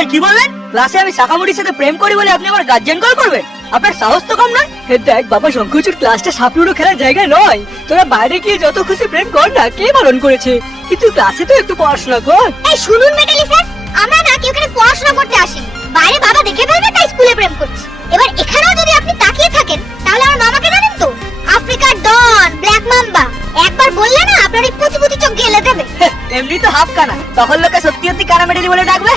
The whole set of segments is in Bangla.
এই কি বললেন? ক্লাসে আমি শাখামুড়ির সাথে প্রেম করি বলে আপনি আমার গার্জিয়ান কল করবেন? আপনার সাহস তো কম নয়। দেখ বাবা, শঙ্কুচুর ক্লাসটা সাপলুডো খেলার জায়গা নয়। তোরা বাইরে গিয়ে যত খুশি প্রেম কর না, কে বারণ করেছে? কিন্তু ক্লাসে তো একটু পড়াশোনা কর। এই শুনুন মেটালি স্যার, আমরা না কেউ এখানে পড়াশোনা করতে আসিনি। বাইরে বাবা দেখে ফেলবে তাই স্কুলে প্রেম করছি। এবার এখানেও যদি আপনি তাকিয়ে থাকেন তাহলে আমার মামাকে জানেন তো, আফ্রিকার ডন, ব্ল্যাক মাম্বা। একবার বললে না আপনার এই পুচি পুচি চোখ গেলে দেবে। এমনি তো হাফ কানা, তখন লোকে সত্যি সত্যি কানা মেডেলি বলে ডাকবে।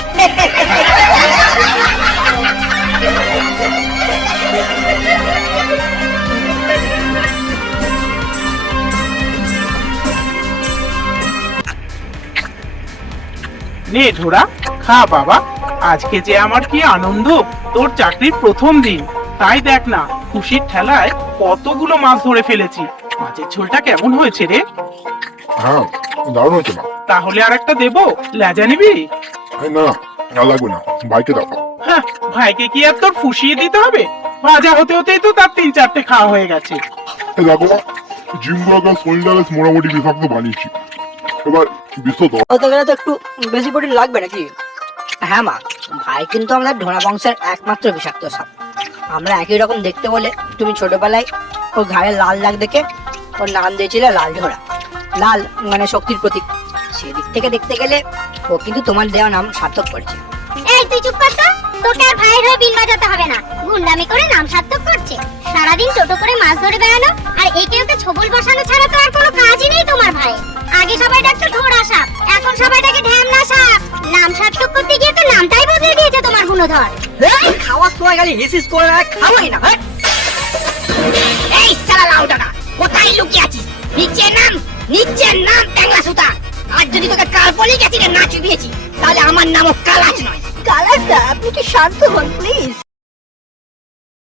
নে ঢোরা, খা বাবা। আজকে যে আমার কি আনন্দ, তোর চাকরির প্রথম দিন। তাই দেখ না, খুশির ঠেলায় কতগুলো মাছ ধরে ফেলেছি। মাছের ঝোলটা কেমন হয়েছে রে? হ্যাঁ, দারুণ হয়েছে মা। তাহলে আর একটা দেবো, লেজা নিবি? এই না, না লাগবে না, ভাইকে দাও। হ্যাঁ, ভাইকে কি আর তোর ফুসিয়ে দিতে হবে? ভাজা হতে হতেই তো তার 3-4টে খাওয়া হয়ে গেছে। এই দেখো মা, জিম্বাগা সোলডারেস মোটামুটি বিষাক্ত বানিয়েছি। এবার বিশ্ব হতে গেলে তো একটু বেশি প্রোটিন লাগবে নাকি? হ্যাঁ মা, ভাই কিন্তু আমাদের ঢোড়া বংশের একমাত্র বিষাক্ত সাপ। আমরা একই রকম দেখতে বলে তুমি ছোটবেলায় ওর ঘাড়ে লাল দাগ দেখে ওর নাম দিয়েছিলে লাল ঢোড়া। লাল মানে শক্তির প্রতীক। সেদিক থেকে দেখতে গেলে ও কিন্তু তোমার দেওয়া নাম সার্থক করেছে। এই তুই চুপ কর তো, তোকে আর ভাইয়ের হয়ে বিল বাজাতে হবে না। গুন্ডামি করে নাম সার্থক করছে, সারাদিন টোটো করে মাছ ধরে বেড়ানো, আর একে ওকে ছবল বসানো ছাড়া তো আর কোনো কাজই নেই তোমার ভাই। আগে সবাই ডাকতো ঢোড়া সাপ, এখন সবাই ডাকে ঢ্যামনা সাপ। নাম সার্থক করতে গিয়ে তো নামটাই বদলে দিয়েছে তোমার গুণধর। খাওয়ার সময় খালি হিসিস করে না, খাওয়াই না। এই সালা লাউডানা, কোথায় লুকিয়ে আছিস? নিচে নাম ট্যাংলা সুতা। আজ যদি তোকে কাল বলে গেছি না চুপিয়েছি, তাহলে আমার নামও কালাজ নয়। কালারটা আপনি কি শান্ত হন প্লিজ।